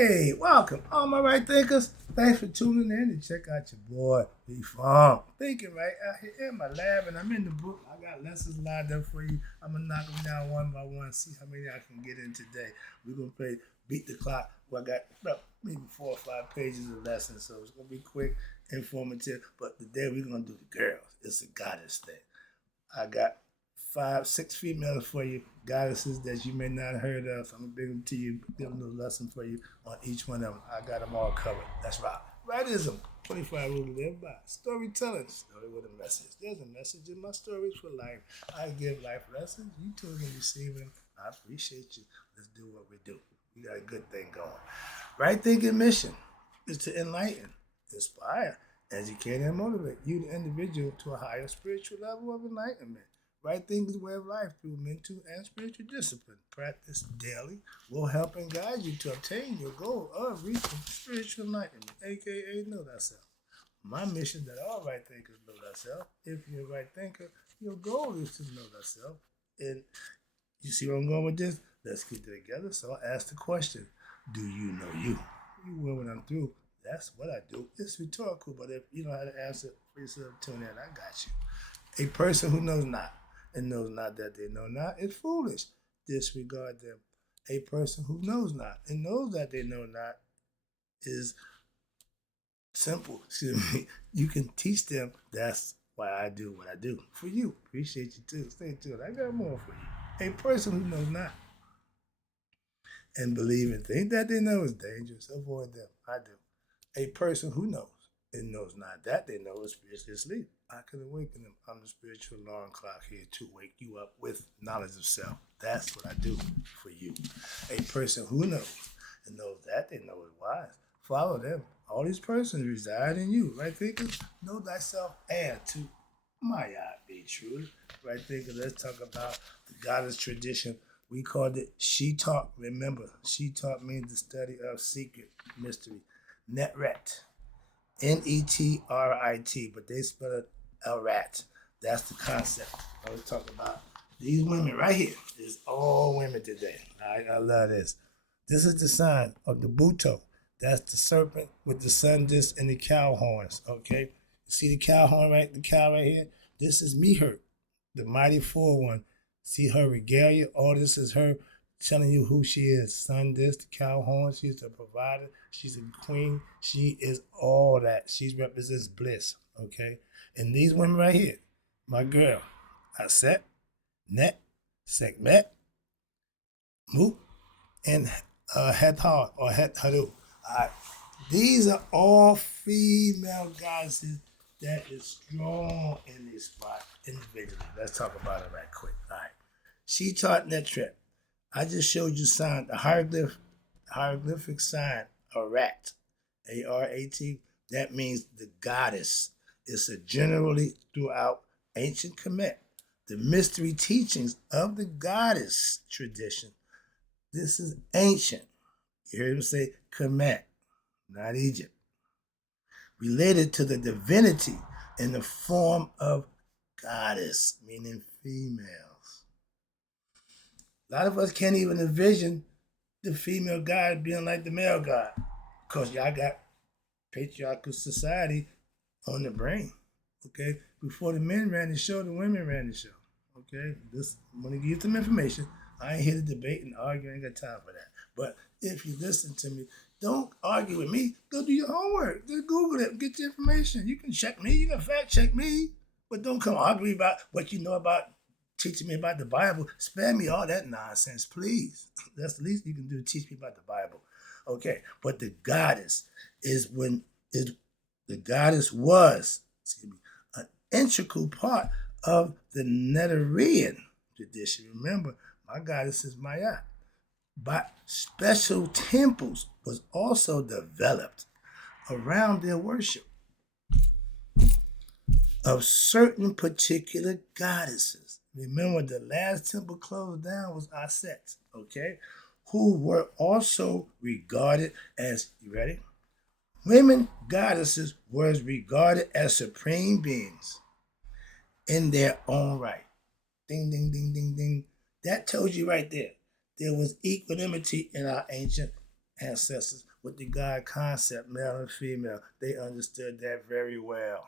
Hey, welcome, all my right thinkers. Thanks for tuning in and check out your boy, B Funk. Thinking right out here in my lab, and I'm in the book. I got lessons lined up for you. I'm gonna knock them down one by one, see how many I can get in today. We're gonna play Beat the Clock. Well, I got about maybe 4 or 5 pages of lessons, so it's gonna be quick, informative. But today we're gonna do the girls. It's a goddess thing. I got 5, 6 females for you, goddesses that you may not have heard of. So I'm gonna bring them to you, give them a little lesson for you on each one of them. I got them all covered. That's right. Rightism, 25 rules to live by. Storytelling, story with a message. There's a message in my stories for life. I give life lessons. You too can receive them. I appreciate you. Let's do what we do. We got a good thing going. Right thinking mission is to enlighten, inspire, educate, and motivate you, the individual, to a higher spiritual level of enlightenment. Right thinking is a way of life through mental and spiritual discipline. Practice daily will help and guide you to obtain your goal of reaching spiritual enlightenment, aka know thyself. My mission is that all right thinkers know thyself. If you're a right thinker, your goal is to know thyself. And you see where I'm going with this? Let's get it together. So I ask the question, do you know you? You will when I'm through. That's what I do. It's rhetorical, but if you know how to answer, please tune in. I got you. A person who knows not and knows not that they know not is foolish. Disregard them. A person who knows not and knows that they know not is simple. Excuse me. You can teach them. That's why I do what I do. For you. Appreciate you too. Stay tuned. I got more for you. A person who knows not and believe and think that they know is dangerous. Avoid them. I do. A person who knows and knows not that they know is spiritually asleep. I can awaken them. I'm the spiritual alarm clock here to wake you up with knowledge of self. That's what I do for you. A person who knows and knows that they know is wise. Follow them. All these persons reside in you. Right thinkers, know thyself and to my eye be true. Right thinkers, let's talk about the goddess tradition. We called it She Talk. Remember, She Talk means the study of secret mystery. Netrit. Netrit, but they spell it LRAT. That's the concept. I was talking about these women right here. It's all women today. I love this. This is the sign of the Buto. That's the serpent with the sun disc and the cow horns. Okay, you see the cow horn right? The cow right here. This is Mihurt, the mighty 4-1. See her regalia. All this is her telling you who she is. Sun disc, the cow horn. She's the provider. She's a queen. She is all that. She represents bliss. Okay, and these women right here, my girl, Aset, Net, Sekmet, Moot, and Hethar or Hethadu. These are all female goddesses that is strong in this spot individually. Let's talk about it right quick. All right. She taught Netrit. I just showed you sign, the hieroglyphic sign, Arat, A-R-A-T. That means the goddess. It's a generally throughout ancient Kemet, the mystery teachings of the goddess tradition. This is ancient. You heard him say Kemet, not Egypt. Related to the divinity in the form of goddess, meaning females. A lot of us can't even envision the female god being like the male god, because y'all got patriarchal society on the brain. Okay, before the men ran the show, the women ran the show. Okay, I'm gonna give you some information. I ain't here to debate and argue. I ain't got time for that. But if you listen to me, don't argue with me. Go do your homework. Just Google it. Get your information. You can check me. You can fact check me. But don't come argue about what you know about teaching me about the Bible. Spare me all that nonsense, please. That's the least you can do. Teach me about the Bible. Okay. But the goddess the goddess was, an integral part of the Netarian tradition. Remember, my goddess is Maya. But special temples was also developed around their worship of certain particular goddesses. Remember, the last temple closed down was Aset, okay? Who were also regarded as, you ready? Women goddesses was regarded as supreme beings in their own right. Ding, ding, ding, ding, ding. That tells you right there. There was equanimity in our ancient ancestors with the God concept, male and female. They understood that very well.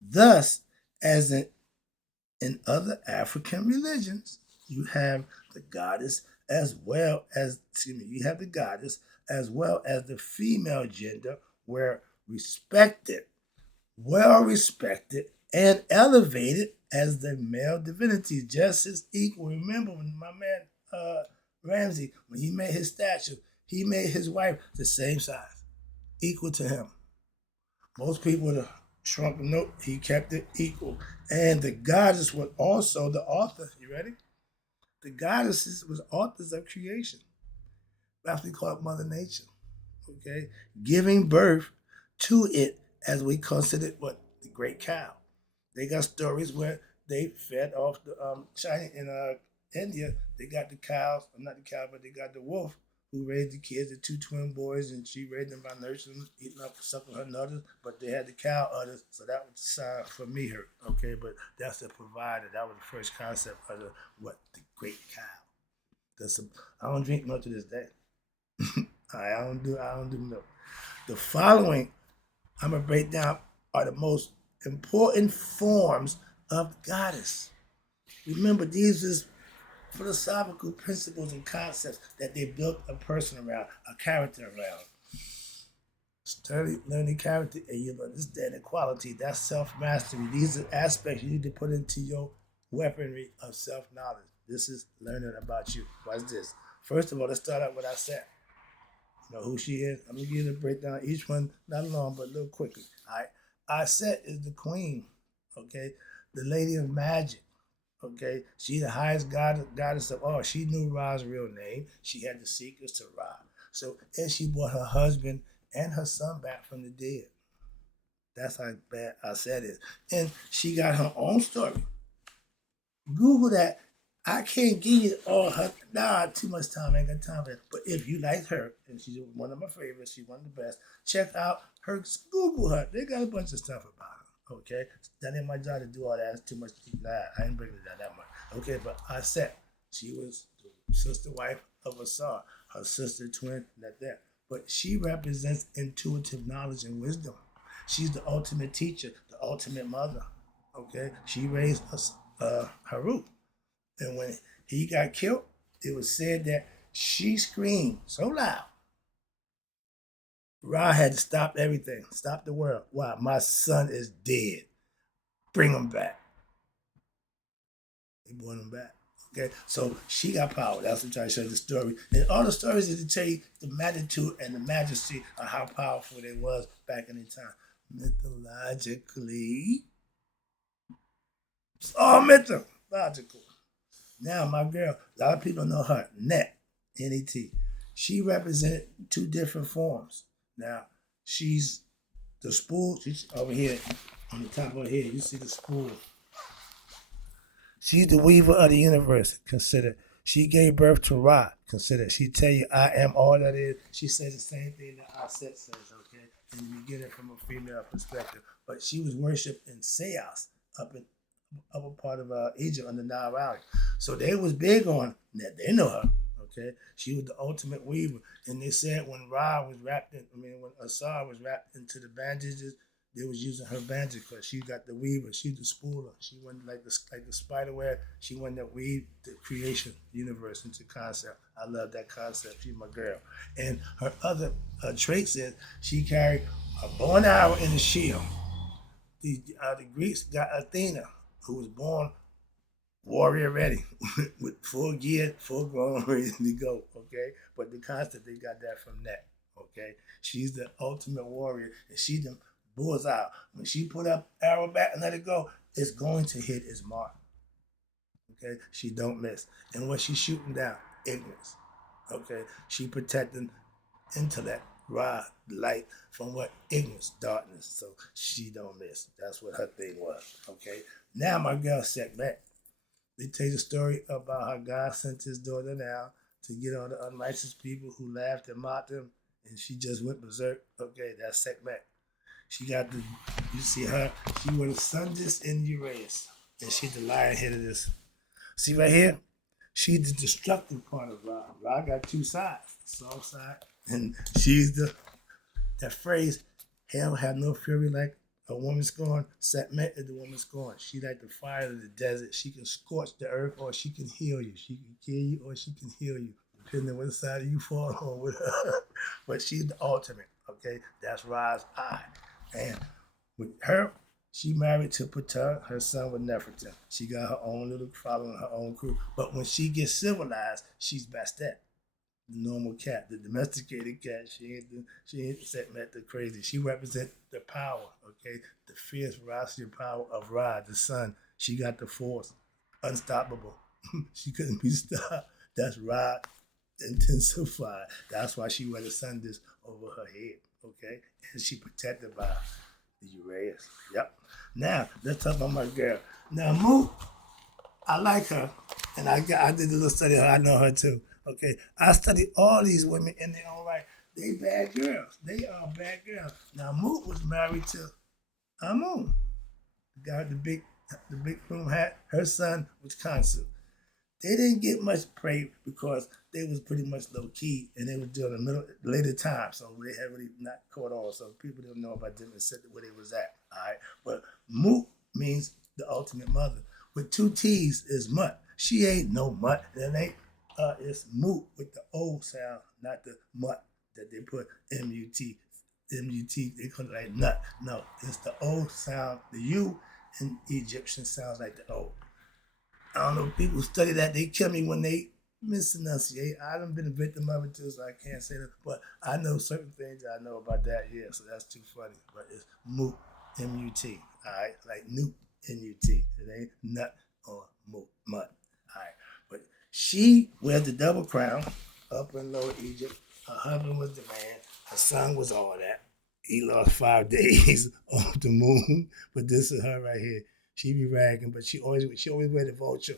Thus, as in other African religions, you have the goddess as well as, you have the goddess as well as the female gender were respected, well respected, and elevated as the male divinities, just as equal. Remember when my man Ramsey, when he made his statue, he made his wife the same size, equal to him. Most people would have shrunk. Note, he kept it equal. And the goddess was also the author. You ready? The goddesses was authors of creation. That's what we call it Mother Nature. Okay? Giving birth to it as we consider what? The great cow. They got stories where they fed off the China in India. They got the cows, not the cow, but they got the wolf who raised the kids, the two twin boys, and she raised them by nursing them, eating up, sucking her nutters. But they had the cow udders, so that was the sign for me her. Okay, but that's the provider. That was the first concept of the great cow. I don't drink milk to this day. I don't do milk. The following I'm gonna break down are the most important forms of goddess. Remember, these is philosophical principles and concepts that they built a person around, a character around. Study, learning character, and you understand equality. That's self-mastery. These are aspects you need to put into your weaponry of self-knowledge. This is learning about you. Watch this. First of all, let's start out with Aset. You know who she is? I'm going to give you a breakdown. Each one, not long, but a little quickly. All right. Aset is the queen, okay? The lady of magic. Okay, she the highest goddess of all. She knew Ra's real name. She had the secrets to Ra. So, and she brought her husband and her son back from the dead. That's how bad Aset is. And she got her own story. Google that. I can't give you all her. Nah, too much time. I ain't got time for that. But if you like her, and she's one of my favorites, she's one of the best, check out her. Google her. They got a bunch of stuff about her. Okay, that ain't my job to do all that. It's too much to keep that. I ain't bringing it down that much. Okay, but I said she was the sister wife of Asar, her sister twin, not that. But she represents intuitive knowledge and wisdom. She's the ultimate teacher, the ultimate mother. Okay, she raised us, Harut, and when he got killed, it was said that she screamed so loud Ra had to stop everything, stop the world. Why? My son is dead. Bring him back. They brought him back. Okay, so she got power. That's what I'm trying to show you the story. And all the stories is to tell you the magnitude and the majesty of how powerful they was back in the time. Mythologically, it's all mythological. Now, my girl, a lot of people know her, Net, N-E-T. She represented two different forms. Now, she's the spool. She's over here on the top of her head. You see the spool. She's the weaver of the universe. Consider. She gave birth to Ra. Consider. She tell you, I am all that is. She says the same thing that Aset says, okay? And you get it from a female perspective. But she was worshipped in Seas up in upper part of Egypt on the Nile Valley. So they was big on that. They know her. Okay, she was the ultimate weaver, and they said when Ra was wrapped in, when Asar was wrapped into the bandages, they was using her bandage because she got the weaver, she the spooler, she went like the spider web, she went to weave the creation universe into concept. I love that concept. She's my girl, and her other traits is she carried a bow and arrow in the shield. The Greeks got Athena, who was born warrior ready with full gear, full grown, ready to go. Okay, but the concept they got that from that. Okay, she's the ultimate warrior, and she the bullseye. When she put up arrow back and let it go, it's going to hit its mark. Okay, she don't miss. And what she's shooting down, ignorance. Okay, she protecting intellect, Ra, light from what? Ignorance, darkness. So she don't miss. That's what her thing was. Okay, now my girl sat back. They tell you the story about how God sent his daughter now to get all the unrighteous people who laughed and mocked him, and she just went berserk. Okay, that's Sekmet. She got the, you see her, she was the sun disk in Uranus, and she's the lion head of this. See right here? She's the destructive part of Ra. Ra got two sides, the soft side, and she's that phrase, hell have no fury like a woman scorned. Sekhmet is the woman scorned. She like the fire of the desert. She can scorch the earth or she can heal you. She can kill you or she can heal you, depending on what side you fall on with her. But she's the ultimate, okay? That's Ra's eye. And with her, she married to Ptah. Her son was Nefertiti. She got her own little following, her own crew. But when she gets civilized, she's Bastet, the normal cat, the domesticated cat. She ain't Sekhmet the crazy. She represents the power, okay? The fierce ferocity power of Ra, the sun. She got the force, unstoppable. She couldn't be stopped. That's Ra intensified. That's why she wear the sun disk over her head, okay? And she protected by the Uranus. Yep. Now let's talk about my girl. Now Moot, I like her, and I did a little study of her. I know her too. Okay, I studied all these women in their own right. They bad girls. They are bad girls. Now Moot was married to Amun, the guy with the big plume hat. Her son was consul. They didn't get much praise because they was pretty much low key and they was doing the later time, so they had really not caught on. So people didn't know about them and said where they was at. All right, but Moot means the ultimate mother. With two T's is mutt. She ain't no mutt. It ain't. It's Moot with the O sound, not the mutt that they put M-U-T. M-U-T, they call it like nut. No, it's the O sound. The U in Egyptian sounds like the O. I don't know if people study that. They kill me when they misenunciate. I haven't been a victim of it too, so I can't say that. But I know certain things I know about that, yeah, so that's too funny. But it's Moot, M-U-T, all right? Like Newt, N-U-T. It ain't nut or moot, mutt, all right? But she wears the double crown, Upper and Lower Egypt. Her husband was the man. Her son was all that. He lost 5 days off the moon, but this is her right here. She be ragging, but she always wear the vulture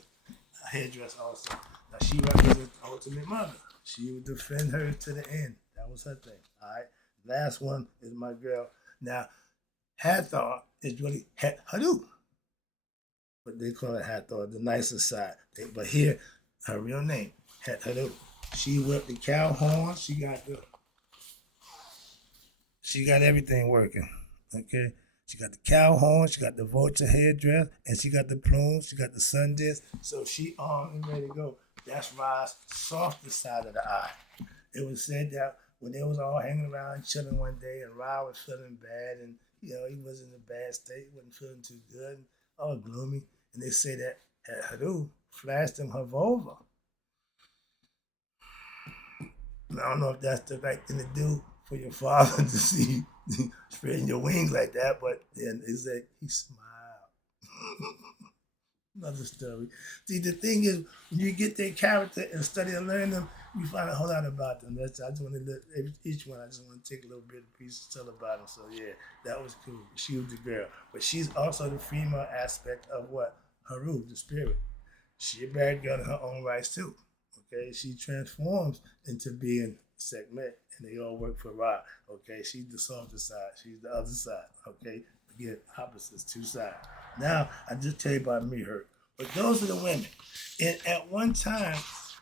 headdress also. Now she represents the ultimate mother. She would defend her to the end. That was her thing. All right. Last one is my girl. Now, Hathor is really Het Hadu, but they call it Hathor, the nicer side. But here, her real name, Het Hadu. She whipped the cow horn. She got everything working. Okay. She got the cow horn, she got the vulture headdress, and she got the plumes, she got the sun disk. So she armed and ready to go. That's Ra's softer side of the eye. It was said that when they was all hanging around chilling one day and Ra was feeling bad and he was in a bad state, wasn't feeling too good, and all gloomy. And they say that Haru flashed him her vulva. I don't know if that's the right thing to do for your father to see spreading your wings like that, but then it's like he smiled. Another story. See, the thing is, when you get their character and study and learn them, you find a whole lot about them. I just want to let each one. I just want to take a little bit of piece to tell about them. So yeah, that was cool. She was the girl, but she's also the female aspect of what Haru, the spirit. She a bad girl in her own rights too. Okay, she transforms into being Sekhmet, and they all work for Ra. Okay, she's the softer side. She's the other side. Okay, again, opposites, two sides. Now I just tell you about me, hurt. But those are the women, and at one time,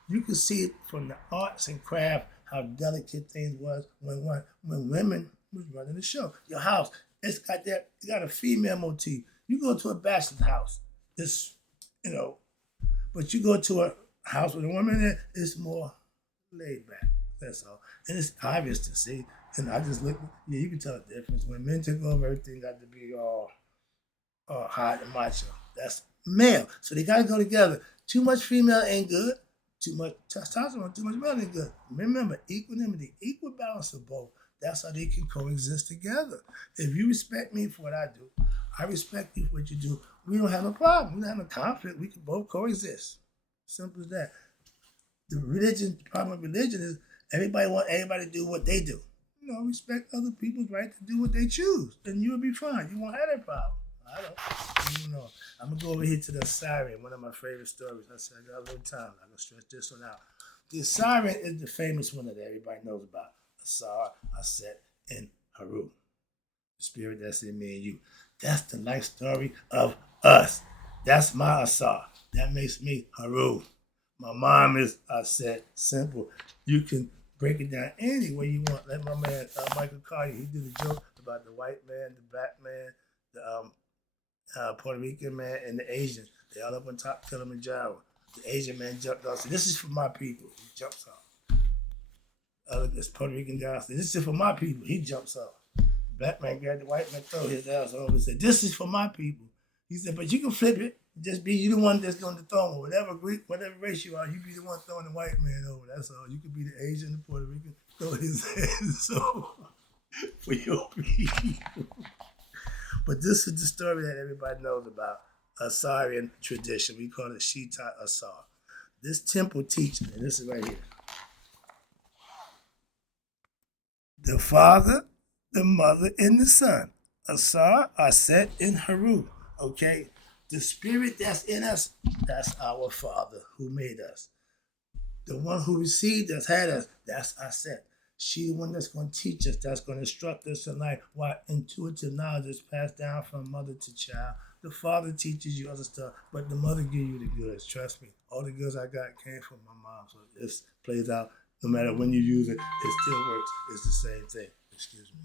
you can see it from the arts and craft how delicate things was when women was running the show. Your house, it's got that. It got a female motif. You go to a bachelor's house, it's but you go to a house with a woman in it, it's more laid back. That's all. And it's obvious to see. And I just look, yeah, you can tell the difference. When men took over, everything got to be all hot and macho. That's male. So they got to go together. Too much female ain't good. Too much testosterone, too much male ain't good. Remember, equanimity, equal balance of both. That's how they can coexist together. If you respect me for what I do, I respect you for what you do. We don't have no problem. We don't have no conflict. We can both coexist. Simple as that. The problem with religion is everybody want everybody to do what they do. Respect other people's right to do what they choose, and you'll be fine. You won't have that problem. I don't. I'm gonna go over here to the siren, one of my favorite stories. I said I got a little time. I'm gonna stretch this one out. The siren is the famous one that everybody knows about. Asar, Aset, and Haru. The spirit that's in me and you. That's the life story of us. That's my Asar. That makes me Haru. My mom is, I said, simple. You can break it down any way you want. Like my man Michael Collier, he did a joke about the white man, the black man, the Puerto Rican man, and the Asian. They all up on top Kilimanjaro. The Asian man jumped off. So this is for my people. He jumps off. This Puerto Rican guy said, "This is for my people." He jumps off. Black man grabbed the white man, throw his ass over, and said, "This is for my people." He said, "But you can flip it. Just be you the one that's going to throw him. Whatever race you are, you be the one throwing the white man over. That's all. You could be the Asian, the Puerto Rican, throw his ass over for your people." But this is the story that everybody knows about. Assyrian tradition. We call it Shita Asar. This temple teaching, and this is right here. The Father, the Mother, and the Son. Asar, Aset, and Haru. Okay? The spirit that's in us, that's our Father who made us. The one who received us, had us, that's Aset. She the one that's going to teach us, that's going to instruct us in life. Why intuitive knowledge is passed down from mother to child. The father teaches you other stuff, but the mother gives you the goods. Trust me. All the goods I got came from my mom. So this plays out. No matter when you use it, it still works. It's the same thing. Excuse me.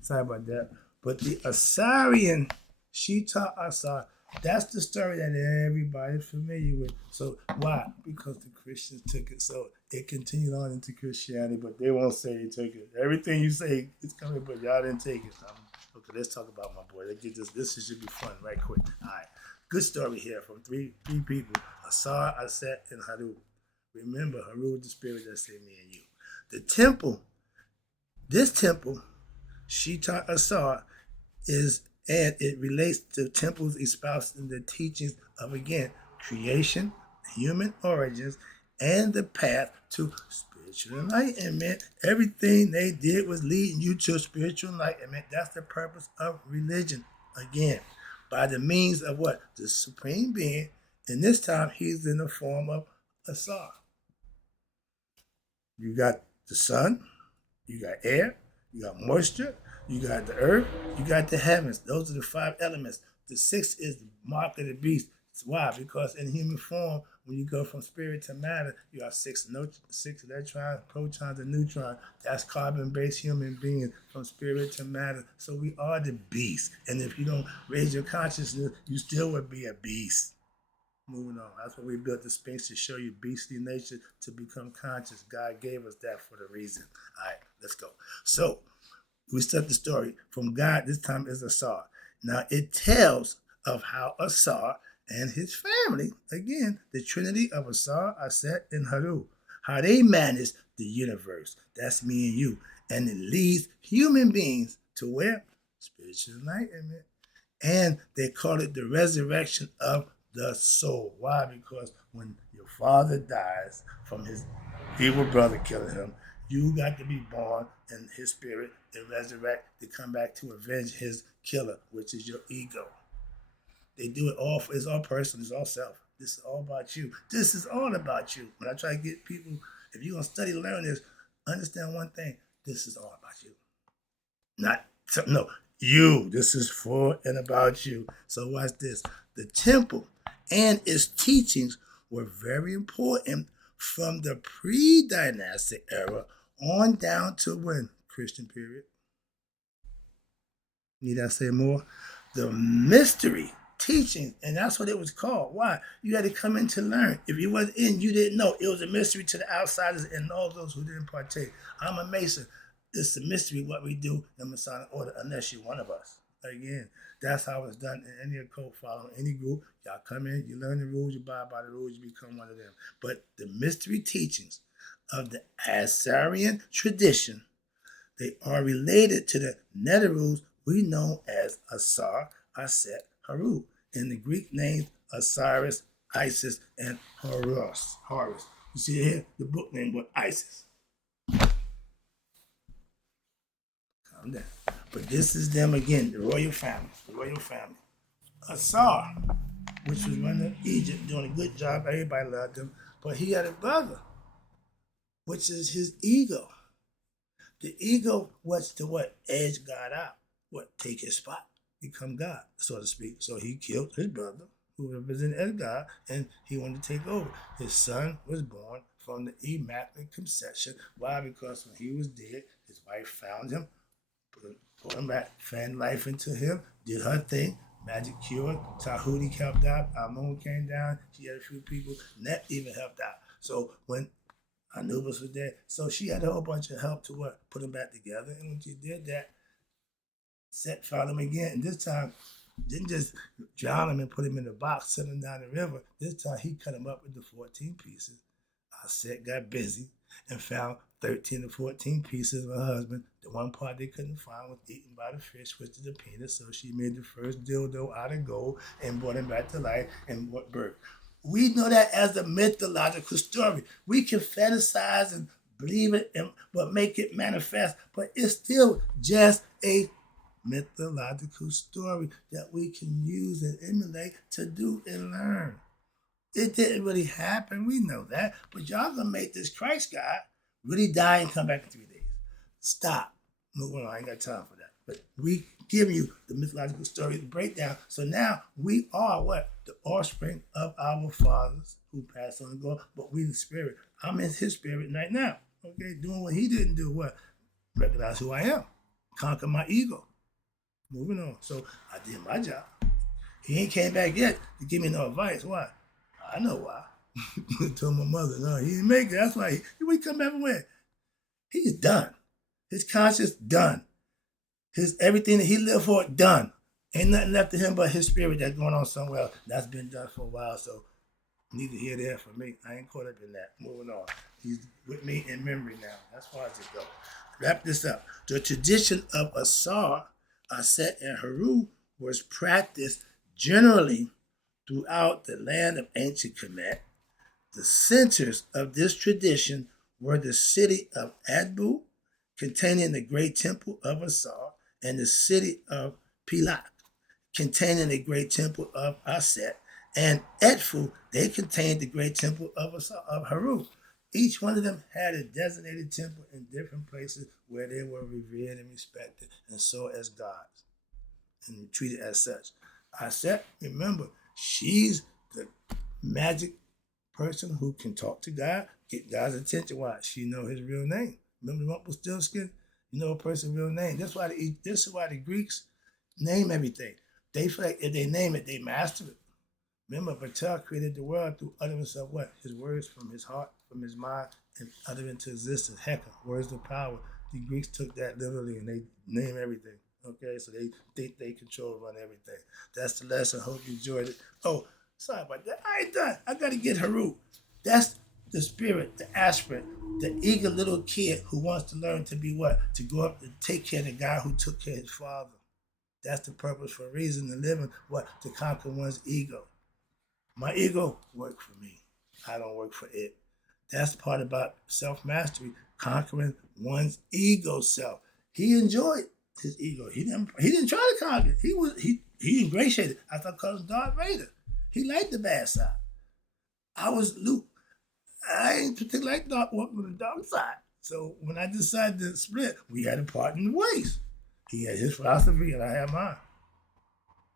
Sorry about that. But the Assyrian Shita Asar, that's the story that everybody's familiar with. So why? Because the Christians took it. So it continued on into Christianity, but they won't say they took it. Everything you say is coming, but y'all didn't take it. Okay, let's talk about my boy. Let's get this. This should be fun, right quick. All right. Good story here from three people. Asar, Aset, and Haru. Remember, Haru is the spirit that's in me and you. The temple, this temple, Shita Asar, is, and it relates to temples espousing the teachings of, again, creation, human origins, and the path to spiritual enlightenment. Everything they did was leading you to spiritual enlightenment. That's the purpose of religion. Again, by the means of what? The Supreme Being. And this time, he's in the form of Asar. You got the sun, you got air, you got moisture, you got the earth, you got the heavens. Those are the 5 elements. The 6th is the mark of the beast. Why? Because in human form, when you go from spirit to matter, you have 6 electrons, protons, and neutrons. That's carbon-based human beings from spirit to matter. So we are the beast. And if you don't raise your consciousness, you still would be a beast. Moving on. That's why we built the Sphinx, to show you beastly nature, to become conscious. God gave us that for the reason. All right, let's go. So we start the story from God. This time is Asar. Now it tells of how Asar and his family, again, the trinity of Asar, Aset, and Haru, how they manage the universe. That's me and you. And it leads human beings to where? Spiritual enlightenment. And they call it the resurrection of the soul. Why? Because when your father dies from his evil brother killing him, you got to be born in his spirit and resurrect to come back to avenge his killer, which is your ego. They do it all. It's all personal. It's all self. This is all about you. This is all about you. When I try to get people, if you're going to study, learn this, understand one thing. This is all about you. No, you. This is for and about you. So watch this. The temple and its teachings were very important from the pre-dynastic era on down to when? Christian period. Need I say more? The mystery teaching, and that's what it was called. Why? You had to come in to learn. If you wasn't in, you didn't know. It was a mystery to the outsiders and all those who didn't partake. I'm a Mason. It's a mystery what we do in Masonic order, unless you're one of us. Again, that's how it's done in any occult following any group. Y'all come in, you learn the rules, you abide by the rules, you become one of them. But the mystery teachings of the Assyrian tradition, they are related to the nether rules we know as Asar, Aset, Haru, in the Greek names Osiris, Isis, and Horus. You see here, the book name was Isis. Calm down. But this is them again, the royal family. Asar, which was running Egypt, doing a good job. Everybody loved him. But he had a brother, which is his ego. The ego was to what? Edge God out. What? Take his spot. Become God, so to speak. So he killed his brother, who represented God, and he wanted to take over. His son was born from the Immaculate Conception. Why? Because when he was dead, his wife found him, put him back, fanned life into him, did her thing, magic cured, Tahuti helped out, Amun came down, she had a few people, Net even helped out. So when Anubis was there, so she had a whole bunch of help to what? Put them back together, and when she did that, Set found him again, and this time didn't just drown him and put him in a box, send him down the river. This time he cut him up into 14 pieces. Set got busy and found 13 or 14 pieces of her husband. The one part they couldn't find was eaten by the fish, which is the penis. So she made the first dildo out of gold and brought him back to life and brought birth. We know that as a mythological story. We can fantasize and believe it, but make it manifest. But it's still just a mythological story that we can use and emulate to do and learn. It didn't really happen. We know that. But y'all gonna make this Christ guy really die and come back in 3 days. Stop. Moving on. I ain't got time for that. But we give you the mythological story, the breakdown. So now we are what? The offspring of our fathers who passed on and go. But we the spirit. I'm in his spirit right now. Okay, doing what he didn't do. What? Recognize who I am. Conquer my ego. Moving on. So I did my job. He ain't came back yet to give me no advice. Why? I know why. I told my mother, no, he didn't make it. That's why he would come back and win. He's done. His conscience done. His everything that he lived for done. Ain't nothing left to him but his spirit that's going on somewhere else. That's been done for a while, so neither here nor there for me. I ain't caught up in that. Moving on. He's with me in memory now. That's far as it goes. Wrap this up. The tradition of Asar, Aset, and Haru was practiced generally throughout the land of ancient Kemet. The centers of this tradition were the city of Adbu, containing the great temple of Asar, and the city of Pilak, containing the great temple of Aset, and Edfu, they contained the great temple of Haru. Each one of them had a designated temple in different places where they were revered and respected and saw as gods and treated as such. Aset, remember, she's the magic person who can talk to God, get God's attention. Why? She know his real name. Remember the Rumpelstiltskin? You know a person's real name. This is why the Greeks name everything. They feel like if they name it, they master it. Remember, Batel created the world through utterance of what? His words from his heart, from his mind, and uttered into existence. Heka, words of power. The Greeks took that literally and they name everything. Okay, so they think they control run everything. That's the lesson. Hope you enjoyed it. Oh, sorry about that. I ain't done. I got to get Haru. That's the spirit, the aspirant, the eager little kid who wants to learn to be what? To go up and take care of the guy who took care of his father. That's the purpose for reason to living. What? To conquer one's ego. My ego works for me. I don't work for it. That's the part about self-mastery, conquering one's ego self. He enjoyed his ego. He didn't try to conquer it. He ingratiated. I thought called him Darth Vader. He liked the bad side. I was Luke. I ain't particularly like walking with the dark side. So when I decided to split, we had to part in the ways. He had his philosophy and I had mine.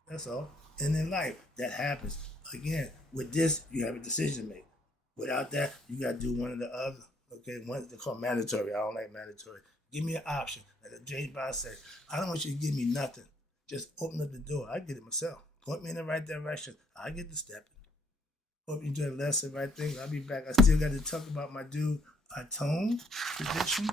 That's all. And in life, that happens. Again, with this, you have a decision to make. Without that, you got to do one or the other. Okay, one they call mandatory. I don't like mandatory. Give me an option. Like James Bond said, I don't want you to give me nothing. Just open up the door. I get it myself. Point me in the right direction. I get the step. Hope you enjoyed the lesson, right thing. I'll be back. I still got to talk about my dude, Atone tradition.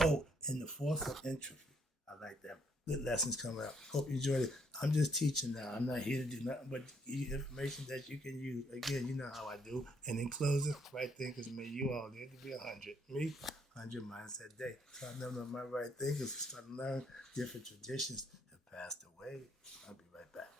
Oh, and the force of entropy. I like that. Good lessons coming out. Hope you enjoyed it. I'm just teaching now. I'm not here to do nothing but give you information that you can use. Again, you know how I do. And in closing, right thinkers, may you all live to be 100. Me, 100 mindset day. So I know my right thinkers start to learn different traditions have passed away. I'll be right back.